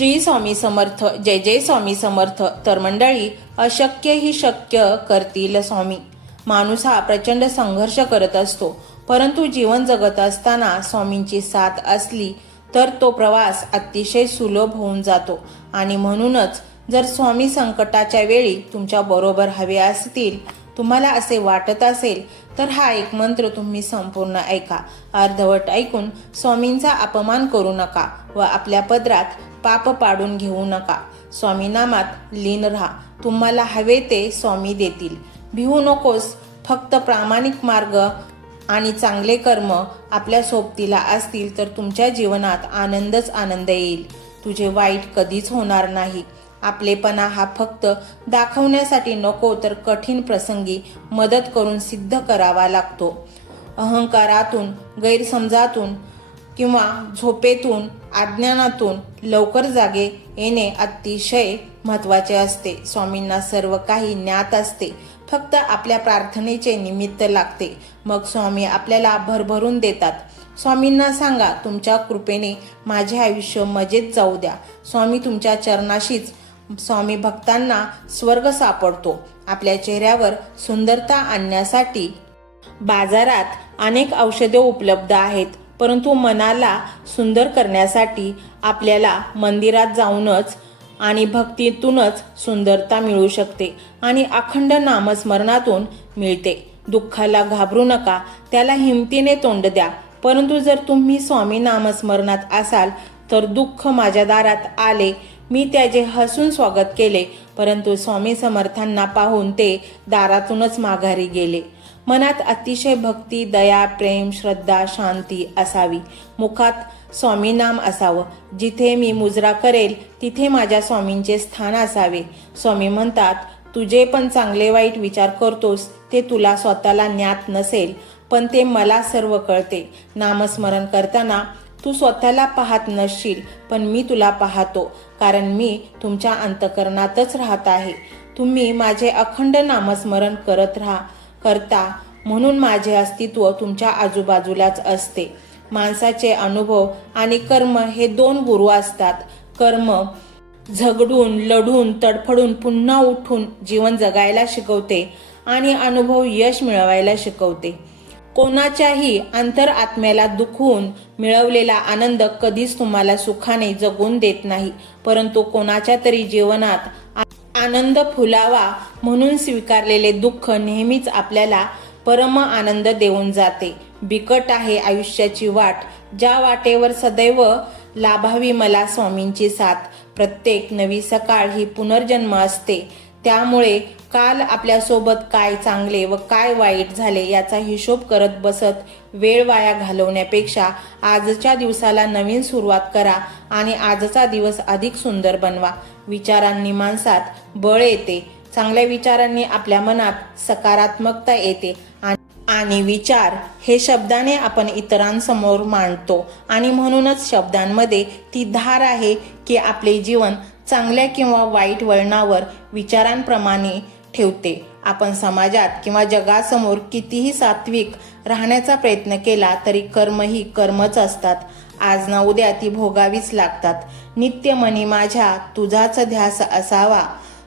श्री स्वामी समर्थ जय जय स्वामी समर्थ तर मंडळी अशक्य ही शक्य करतील स्वामी. माणूस हा प्रचंड संघर्ष करत असतो परंतु जीवन जगत असताना स्वामींची साथ असली तर तो प्रवास अतिशय सुलभ होऊन जातो. आणि म्हणूनच जर स्वामी संकटाच्या वेळी तुमच्या बरोबर हवे असतील तुम्हाला असे वाटत असेल तर हा एक मंत्र तुम्ही संपूर्ण ऐका. अर्धवट ऐकून स्वामींचा अपमान करू नका व आपल्या पदरात पाप पाडून घेऊ नका. स्वामी नामात लीन राहा. तुम्हाला हवे ते स्वामी देतील. भिवू नकोस. फक्त प्रामाणिक मार्ग आणि चांगले कर्म आपल्या सोबतीला असतील तर तुमच्या जीवनात आनंदच आनंद येईल. तुझे वाईट कधीच होणार नाही. आपलेपणा हा फक्त दाखवण्यासाठी नको तर कठीण प्रसंगी मदत करून सिद्ध करावा लागतो. अहंकारातून गैरसमजातून किंवा झोपेतून अज्ञानातून लवकर जागे येणे अतिशय महत्त्वाचे असते. स्वामींना सर्व काही ज्ञात असते. फक्त आपल्या प्रार्थनेचे निमित्त लागते. मग स्वामी आपल्याला भरभरून देतात. स्वामींना सांगा तुमच्या कृपेने माझे आयुष्य मजेत जाऊ द्या. स्वामी तुमच्या चरणाशीच स्वामी भक्तांना स्वर्ग सापडतो. आपल्या चेहऱ्यावर सुंदरता आणण्यासाठी बाजारात अनेक औषधे उपलब्ध आहेत. परंतु मनाला सुंदर करण्यासाठी आपल्याला मंदिरात जाऊनच आणि भक्तीतूनच सुंदरता मिळू शकते आणि अखंड नामस्मरणातून मिळते. दुःखाला घाबरू नका त्याला हिमतीने तोंड द्या. परंतु जर तुम्ही स्वामी नामस्मरणात असाल तर दुःख माझ्या दारात आले मी त्याचे हसून स्वागत केले परंतु स्वामी समर्थांना पाहून ते दारातूनच माघारी गेले. मनात अतिशय भक्ती दया प्रेम श्रद्धा शांती असावी. मुखात स्वामी नाम असावं. जिथे मी मुजरा करेल तिथे माझ्या स्वामींचे स्थान असावे. स्वामी म्हणतात तुझे पण चांगले वाईट विचार करतोस ते तुला स्वतःला ज्ञात नसेल पण ते मला सर्व कळते. नामस्मरण करताना तू स्वतःला पाहत नसशील पण मी तुला पाहतो कारण मी तुमच्या अंतकरणातच राहत आहे. तुम्ही माझे अखंड नामस्मरण करत राहा करता म्हणून माझे अस्तित्व तुमच्या आजूबाजूलाच असते. माणसाचे अनुभव आणि कर्म हे दोन गुरु असतात. कर्म झगडून लढून तडफडून पुन्हा उठून जीवन जगायला शिकवते आणि अनुभव यश मिळवायला शिकवते. कोणाच्याही अंतर आत्म्याला दुखवून मिळवलेला आनंद कधीच तुम्हाला सुखाने जगून देत नाही परंतु कोणाच्या तरी जीवनात आनंद फुलावा म्हणून स्वीकारलेले दुःख नेहमीच आपल्याला परम आनंद देऊन जाते. बिकट आहे आयुष्याची वाट ज्या वाटेवर सदैव लाभावी मला स्वामींची साथ. प्रत्येक नवी सकाळ ही पुनर्जन्म असते. त्यामुळे काल आपल्यासोबत काय चांगले व काय वाईट झाले याचा हिशोब करत बसत वेळ वाया घालवण्यापेक्षा आजच्या दिवसाला नवीन सुरुवात करा आणि आजचा दिवस अधिक सुंदर बनवा. विचारांनी माणसात बळ येते. चांगल्या विचारांनी आपल्या मनात सकारात्मकता येते. आणि आणि विचार हे शब्दाने आपण इतरांसमोर मांडतो. आणि म्हणूनच शब्दांमध्ये ती धार आहे की आपले जीवन चांगल्या किंवा वाईट वळणावर विचारांप्रमाणे ठेवते. आपण समाजात किंवा जगासमोर कितीही सात्विक राहण्याचा प्रयत्न केला तरी कर्म ही कर्मच असतात. आज ना उद्या ती भोगावीच लागतात. नित्य मनी माझ्या तुझाच ध्यास असावा.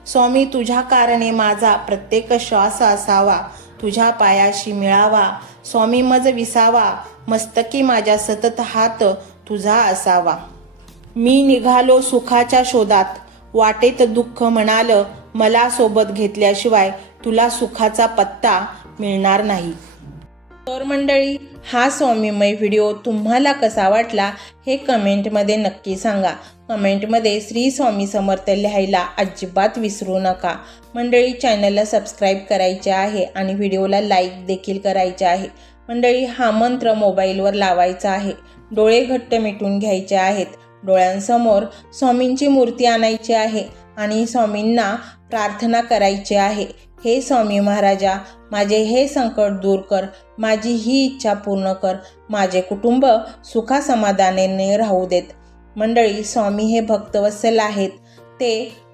स्वामी तुझ्या कारणे माझा प्रत्येक श्वास असावा. तुझ्या पायाशी मिळावा. स्वामी मज विसावा. मस्तकी माझ्या सतत हात तुझा असावा. मी निघालो सुखाच्या शोधात. वाटेत दुःख म्हणाल मला सोबत घेतल्याशिवाय तुला सुखाचा पत्ता मिळणार नाही. तर मंडळी हा स्वामीमय व्हिडिओ तुम्हाला कसा वाटला हे कमेंटमध्ये नक्की सांगा. कमेंटमध्ये श्री स्वामी समर्थ लिहायला अजिबात विसरू नका. मंडळी चॅनलला सबस्क्राईब करायचे आहे आणि व्हिडिओला लाईक देखील करायचे आहे. मंडळी हा मंत्र मोबाईलवर लावायचा आहे. डोळे घट्ट मिटून घ्यायचे आहेत. डोळ्यांसमोर स्वामींची मूर्ती आणायची आहे आणि स्वामींना प्रार्थना करायची आहे. हे स्वामी महाराजा माझे हे संकट दूर कर माझी ही इच्छा पूर्ण कर माझे कुटुंब सुखासमाधानाने राहू देत. मंडळी स्वामी हे भक्तवत्सल आहेत. ते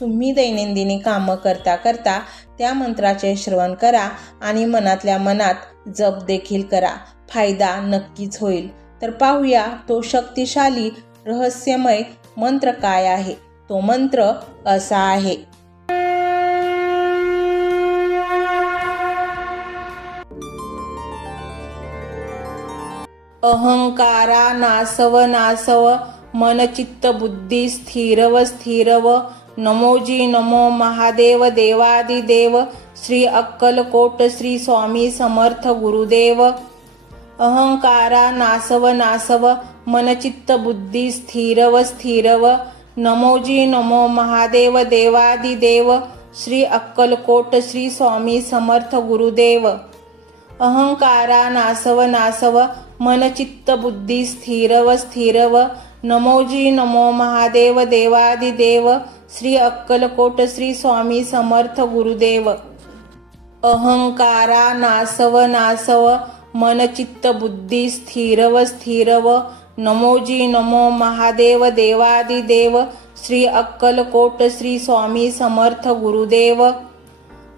तुम्ही दैनंदिनी कामं करता करता त्या मंत्राचे श्रवण करा आणि मनातल्या मनात जप देखील करा. फायदा नक्कीच होईल. तर पाहूया तो शक्तिशाली रहस्यमय मंत्र काय आहे? तो मंत्र असा आहे. अहंकारा नासव नासव मनचित्त बुद्धी स्थिरव स्थिरव नमोजी नमो महादेव देवादिदेव श्री अक्कलकोट श्री स्वामी समर्थ गुरुदेव। अहंकारा नासव नासव मनचित्त बुद्धी स्थिरव स्थिरव। नमोजी नमो महादेव देवादिदेव श्री अक्कलकोट श्री स्वामी समर्थ गुरुदेव। अहंकारा नासव नासव मनचित्त बुद्धी स्थिरव स्थिरव। नमोजी नमो महादेव देवादिदेव श्री अक्कलकोट श्री स्वामी समर्थ गुरुदेव. अहंकारा नासव नासव मनचित्त बुद्धी स्थिरव स्थिरव. नमोजी नमो महादेव देवादिदेव श्री अक्कलकोट श्री स्वामी समर्थ गुरुदेव.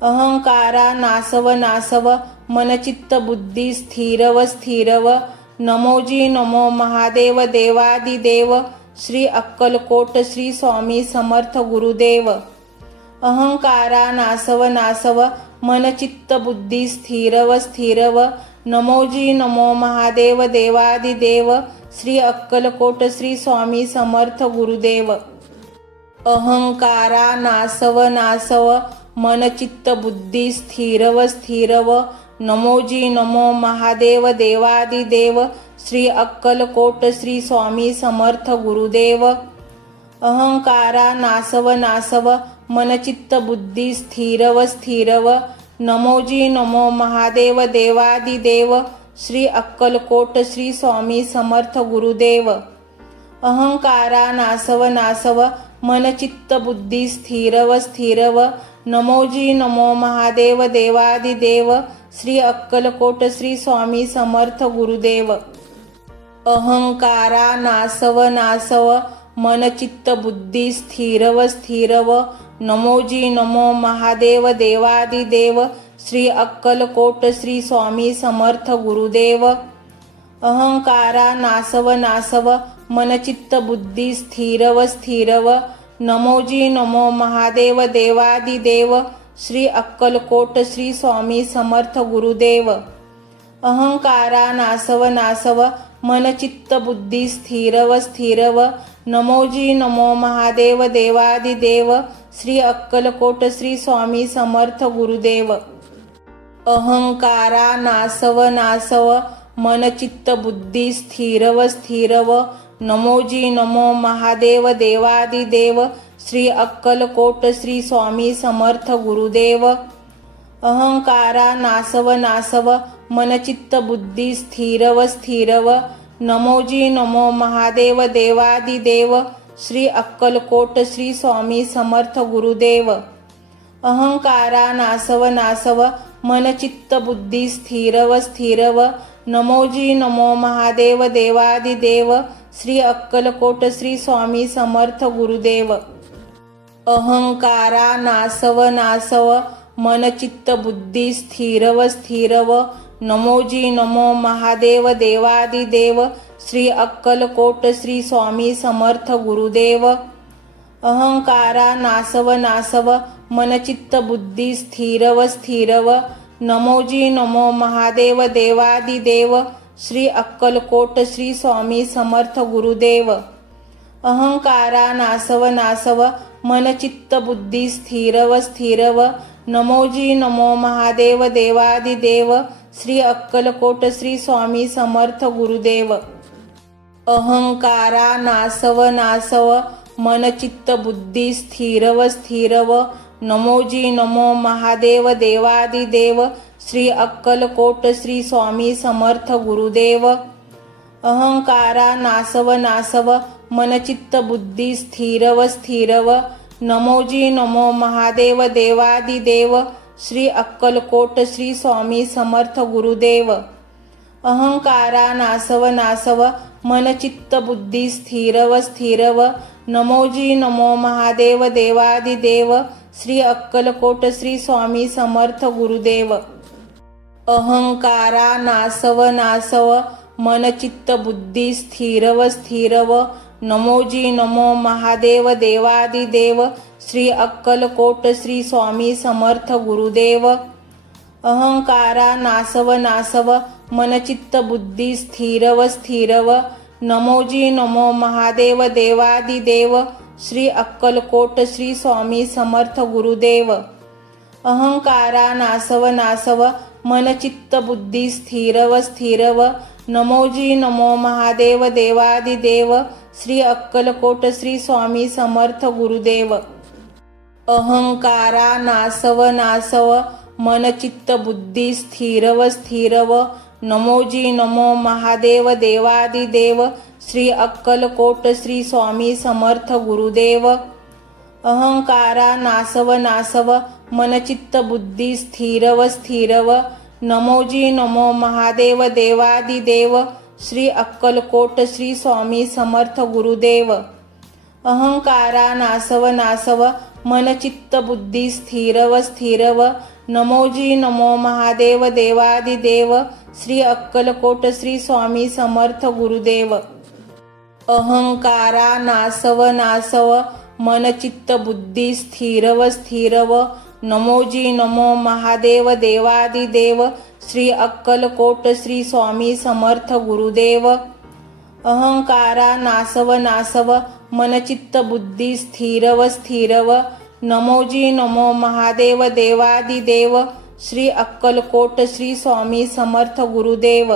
अहंकारा नासव नासव मनचित्त बुद्धी स्थिरव स्थिरव. नमोजी नमो महादेव देवादिदेव श्री अक्कलकोट श्री स्वामी समर्थ गुरुदेव. अहंकारा नासव नासव मनचित्त बुद्धी स्थिरव स्थिरव नमोजी नमो महादेव देवादिदेव श्री अक्कलकोट श्री स्वामी समर्थ गुरुदेव. अहंकारा नासव नासव मनचित्त बुद्धी स्थिरव स्थिरव नमोजी नमो महादेव देवादिदेव श्री अक्कलकोट श्री स्वामी समर्थ गुरुदेव. अहंकारा नासव नासव मनचित्त बुद्धी स्थिरव स्थिरव. नमोजी नमो महादेव देवादिदेव श्री अक्कलकोट श्री स्वामी समर्थ गुरुदेव. अहंकारा नासव नासव मनचित्त बुद्धी स्थिरव स्थिरव. नमोजी नमो महादेव देवादिदेव श्री अक्कलकोट श्री स्वामी समर्थ गुरुदेव. अहंकारा नासव नासव मनचित्त बुद्धी स्थिरव स्थिरव नमोजी नमो महादेव देवादिदेव श्री अक्कलकोट श्री स्वामी समर्थ गुरुदेव. अहंकारा नासव नासव मनचित्त बुद्धी स्थिरव स्थिरव नमोजी नमो महादेव देवादिदेव श्री अक्कलकोट श्री स्वामी समर्थ गुरुदेव. अहंकारा नासव नासव मनचित्त बुद्धी स्थिरव. स्थिरव नमोजी नमो महादेव देवादिदेव. श्री अक्कलकोट श्री स्वामी समर्थ गुरुदेव. अहंकारा नासव नासव. मनचित्त बुद्धी स्थिरव. स्थिरव नमोजी नमो महादेव देवादिदेव. श्री अक्कलकोट श्री स्वामी समर्थ गुरुदेव. अहंकारा नासव नासव. मनचित्त बुद्धी स्थिरव स्थिरव. नमोजी नमो महादेव देवादिदेव श्री अक्कलकोट श्री स्वामी समर्थ गुरुदेव। अहंकारा नासव नासव मनचित्त बुद्धी स्थिरव स्थिरव। नमोजी नमो महादेव देवादिदेव श्री अक्कलकोट श्री स्वामी समर्थ गुरुदेव। अहंकारा नासव नासव मनचित्त बुद्धी स्थिरव स्थिरव। नमोजी नमो महादेव देवादिदेव श्री अक्कलकोट श्री स्वामी समर्थ गुरुदेव। अहंकारा नासव नासव मनचित्त बुद्धी स्थिरव स्थिरव। नमोजी नमो महादेव देवादिदेव श्री अक्कलकोट श्री स्वामी समर्थ गुरुदेव। अहंकारा नासव नासव मनचित्त बुद्धी स्थिरव स्थिरव। नमोजी नमो महादेव देवादिदेव श्री अक्कलकोट श्री स्वामी समर्थ गुरुदेव. अहंकारा नासव नासव मनचित्त बुद्धी स्थिरव स्थिरव. नमोजी नमो महादेव देवादिदेव श्री अक्कलकोट श्री स्वामी समर्थ गुरुदेव. अहंकारा नासव नासव मनचित्त बुद्धी स्थिरव स्थिरव. नमोजी नमो महादेव देवादिदेव श्री अक्कलकोट श्री स्वामी समर्थ गुरुदेव. अहंकारा नासव नासव मन चित्त बुद्धी स्थिरव स्थिरव नमोजी नमो महादेव देवादिदेव श्री अक्कलकोट श्री स्वामी समर्थ गुरुदेव. अहंकारा नासव नासव मन चित्त बुद्धी स्थिरव स्थिरव नमोजी नमो महादेव देवादिदेव श्री अक्कलकोट श्री स्वामी समर्थ गुरुदेव. अहंकारा नासव नासव मनचित्त बुद्धी स्थिरव स्थिरव. नमोजी नमो महादेव देवादिदेव श्री अक्कलकोट श्री स्वामी समर्थ गुरुदेव. अहंकारा नासव नासव मनचित्त बुद्धी स्थिरव स्थिरव. नमोजी नमो महादेव देवादिदेव श्री अक्कलकोट श्री स्वामी समर्थ गुरुदेव. अहंकारा नासव नासव मनचित्त बुद्धी स्थिरव स्थिरव नमोजी नमो महादेव देवादिदेव श्री अक्कलकोट श्री स्वामी समर्थ गुरुदेव. अहंकारा नासव नासव मनचित्त बुद्धी स्थिरव स्थिरव नमोजी नमो महादेव देवादिदेव श्री अक्कलकोट श्री स्वामी समर्थ गुरुदेव. अहंकारा नासव नासव मन चित्त बुद्धी स्थिरव। स्थिरव नमोजी नमो महादेव देवादिदेव। श्री अक्कलकोट श्री स्वामी समर्थ गुरुदेव। अहंकारा नासव नासव। मन चित्त बुद्धी स्थिरव। स्थिरव नमोजी नमो महादेव देवादिदेव। श्री अक्कलकोट श्री स्वामी समर्थ गुरुदेव। अहंकारा नासव नासव मनचित्त बुद्धी स्थिरव स्थिरव नमोजी नमो महादेव देवादिदेव श्री अक्कलकोट श्री स्वामी समर्थ गुरुदेव.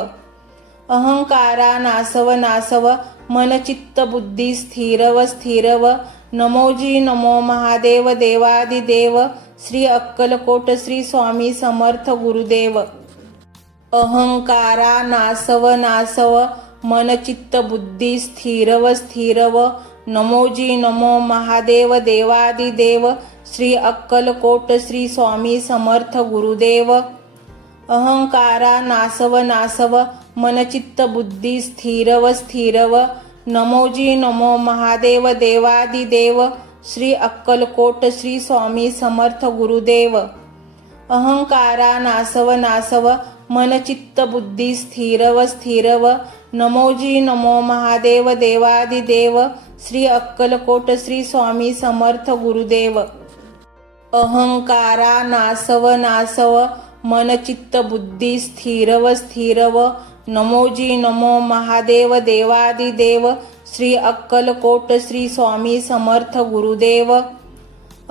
अहंकारा नासव नासव मनचित्त बुद्धी स्थिरव स्थिरव नमोजी नमो महादेव देवादिदेव श्री अक्कलकोट श्री स्वामी समर्थ गुरुदेव. अहंकारा नासव नासव मन चित्त बुद्धी स्थिरव स्थिरव। नमोजी नमो महादेव देवादिदेव श्री अक्कलकोट श्री स्वामी समर्थ गुरुदेव। अहंकारा नासव नासव। मन चित्त बुद्धी स्थिरव स्थिरव। नमोजी नमो महादेव देवादिदेव श्री अक्कलकोट श्री स्वामी समर्थ गुरुदेव। अहंकारा नासव नासव। मन चित्त बुद्धी स्थिरव स्थिरव। नमोजी नमो महादेव देवादिदेव श्री अक्कलकोट श्री स्वामी समर्थ गुरुदेव. अहंकारा नासव नासव मन चित्त बुद्धी स्थिरव स्थिरव. नमोजी नमो महादेव देवादिदेव श्री अक्कलकोट श्री स्वामी समर्थ गुरुदेव.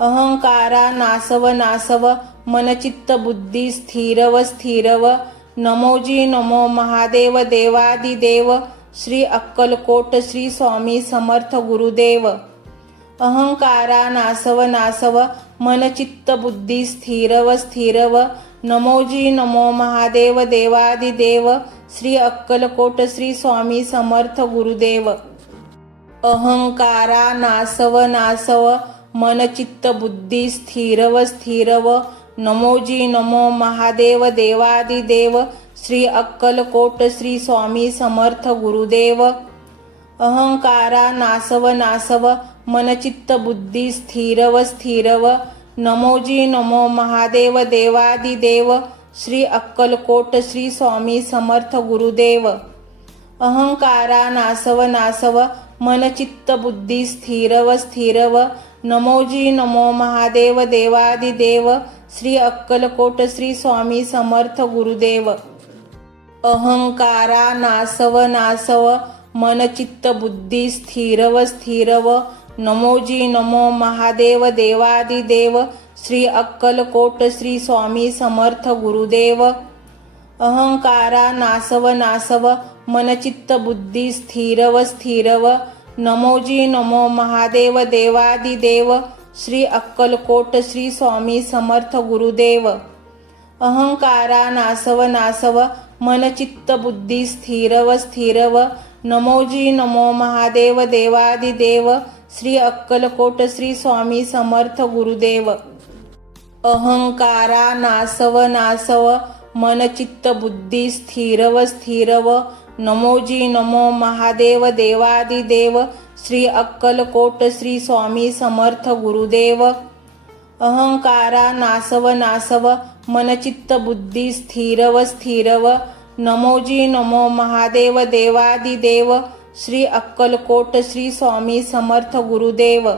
अहंकारा नासव नासव मन चित्त बुद्धी स्थिरव स्थिरव. नमोजी नमो महादेव देवादिदेव श्री अक्कलकोट श्री स्वामी समर्थ गुरुदेव। अहंकारा नासव नासव मन चित्त बुद्धी स्थिरव स्थिरव। नमोजी नमो महादेव देवादिदेव श्री अक्कलकोट श्री स्वामी समर्थ गुरुदेव। अहंकारा नासव नासव मन चित्त बुद्धी स्थिरव स्थिरव। नमोजी नमो महादेव देवादिदेव श्री अक्कलकोट श्री स्वामी समर्थ गुरुदेव। अहंकारा नासव नासव मनचित्त बुद्धी स्थिरव स्थिरव। नमोजी नमो महादेव देवादिदेव श्री अक्कलकोट श्री स्वामी समर्थ गुरुदेव। अहंकारा नासव नासव मनचित्त बुद्धी स्थिरव स्थिरव। नमोजी नमो महादेव देवादिदेव श्री अक्कलकोट श्री स्वामी समर्थ गुरुदेव. अहंकारा नासव नासव मन चित्त बुद्धी स्थिरव स्थिरव. नमोजी नमो महादेव देवादिदेव श्री अक्कलकोट श्री स्वामी समर्थ गुरुदेव. अहंकारा नासव नासव मन चित्त बुद्धी स्थिरव स्थिरव. नमोजी नमो महादेव देवादिदेव श्री अक्कलकोट श्री स्वामी समर्थ गुरुदेव. अहंकारा नासव नासव मन चित्त बुद्धी स्थिरव स्थिरव. नमोजी नमो महादेव देवादिदेव श्री अक्कलकोट श्री स्वामी समर्थ गुरुदेव. अहंकारा नासव नासव मनचित्त बुद्धी स्थिरव स्थिरव. नमोजी नमो महादेव देवादिदेव श्री अक्कलकोट श्री स्वामी समर्थ गुरुदेव. अहंकारा नासव नासव मनचित्त बुद्धी स्थिरव स्थिरव. नमोजी नमो महादेव देवादिदेव श्री अक्कलकोट श्री स्वामी समर्थ गुरुदेव.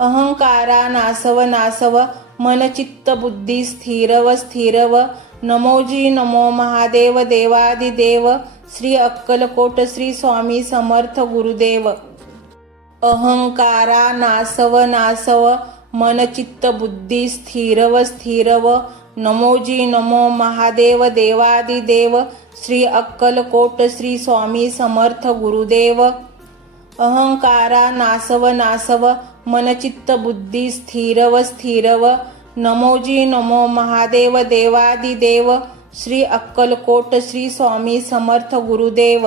अहंकारा नासव नासव मनचित्त बुद्धी स्थिरव स्थिरव. नमोजी नमो महादेव देवादिदेव श्री अक्कलकोट श्री स्वामी समर्थ गुरुदेव. अहंकारा नासव नासव मनचित्त बुद्धी स्थिरव स्थिरव नमोजी नमो महादेव देवादिदेव श्री अक्कलकोट श्री स्वामी समर्थ गुरुदेव. अहंकारा नासव नासव मनचित्त बुद्धी स्थिरव स्थिरव नमोजी नमो महादेव देवादिदेव श्री अक्कलकोट श्री स्वामी समर्थ गुरुदेव.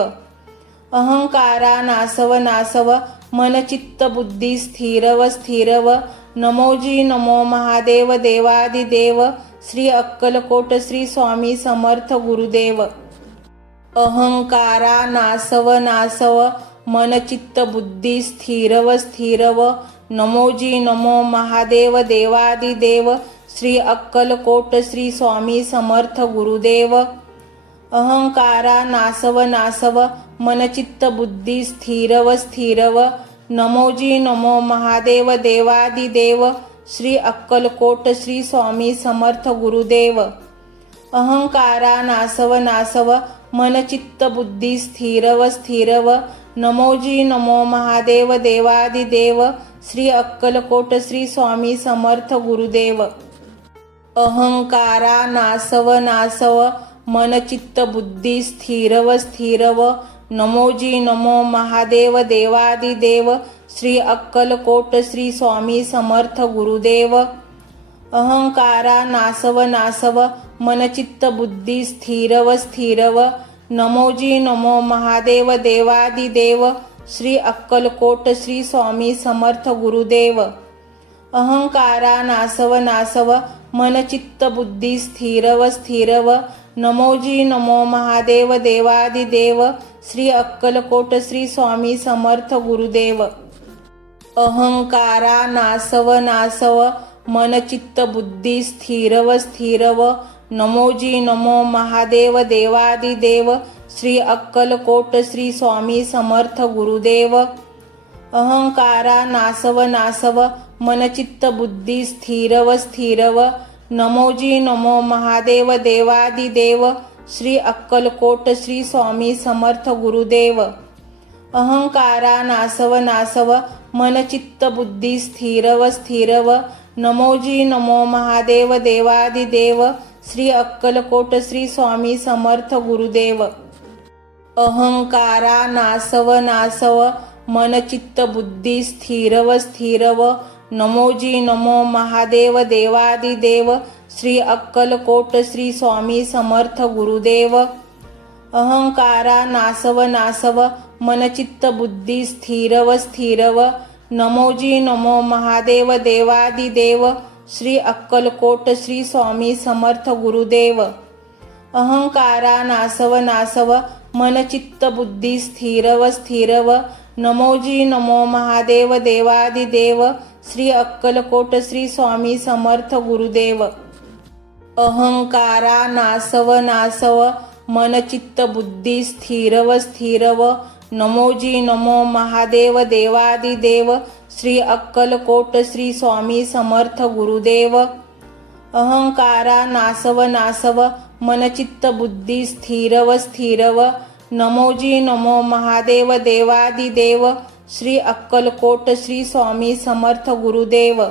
अहंकारा नासव नासव मनचित्त बुद्धी स्थिरव। स्थिरव नमोजी नमो महादेव देवादिदेव। श्री अक्कलकोट श्री स्वामी समर्थ गुरुदेव। अहंकारा नासव नासव। मनचित्त बुद्धी स्थिरव। स्थिरव नमोजी नमो महादेव देवादिदेव। श्री अक्कलकोट श्री स्वामी समर्थ गुरुदेव। अहंकारा नासव नासव मनचित्त बुद्धी स्थिरव स्थिरव नमोजी नमो महादेव देवादिदेव श्री अक्कलकोट श्री स्वामी समर्थ गुरुदेव. अहंकारा नासव नासव मनचित्त बुद्धी स्थिरव स्थिरव नमोजी नमो महादेव देवादिदेव श्री अक्कलकोट श्री स्वामी समर्थ गुरुदेव. अहंकारा नासव नासव मनचित्त बुद्धी स्थिरव स्थिरव। नमोजी नमो महादेव देवादिदेव श्री अक्कलकोट श्री स्वामी समर्थ गुरुदेव। अहंकारा नासव नासव। मनचित्त बुद्धी स्थिरव स्थिरव। नमोजी नमो महादेव देवादिदेव श्री अक्कलकोट श्री स्वामी समर्थ गुरुदेव। अहंकारा नासव नासव। मनचित्त बुद्धी स्थिरव स्थिरव। नमोजी नमो महादेव देवादिदेव श्री अक्कलकोट श्री स्वामी समर्थ गुरुदेव. अहंकारा नासव नासव मनचित्त बुद्धी स्थिरव स्थिरव. नमोजी नमो महादेव देवादिदेव श्री अक्कलकोट श्री स्वामी समर्थ गुरुदेव. अहंकारा नासव नासव मनचित्त बुद्धी स्थिरव स्थिरव. नमोजी नमो महादेव देवादिदेव श्री अक्कलकोट श्री स्वामी समर्थ गुरुदेव। अहंकारा नासव नासव मनचित्त बुद्धी स्थिरव स्थिरव। नमोजी नमो महादेव देवादिदेव श्री अक्कलकोट श्री स्वामी समर्थ गुरुदेव। अहंकारा नासव नासव मनचित्त बुद्धी स्थिरव स्थिरव। नमोजी नमो महादेव देवादिदेव श्री अक्कलकोट श्री स्वामी समर्थ गुरुदेव. अहंकारा नासव नासव मनचित्त बुद्धी स्थिरव स्थिरव. नमोजी नमो महादेव देवादिदेव श्री अक्कलकोट श्री स्वामी समर्थ गुरुदेव. अहंकारा नासव नासव मनचित्त बुद्धी स्थिरव स्थिरव. नमोजी नमो महादेव देवादिदेव श्री अक्कलकोट श्री स्वामी समर्थ गुरुदेव. अहंकारा नासव नासव मनचित्त बुद्धी स्थिरव स्थिरव. नमोजी नमो महादेव देवादिदेव श्री अक्कलकोट श्री स्वामी समर्थ गुरुदेव. अहंकारा नासव नासव मनचित्त बुद्धी स्थिरव स्थिरव. नमोजी नमो महादेव देवादिदेव श्री अक्कलकोट श्री स्वामी समर्थ गुरुदेव.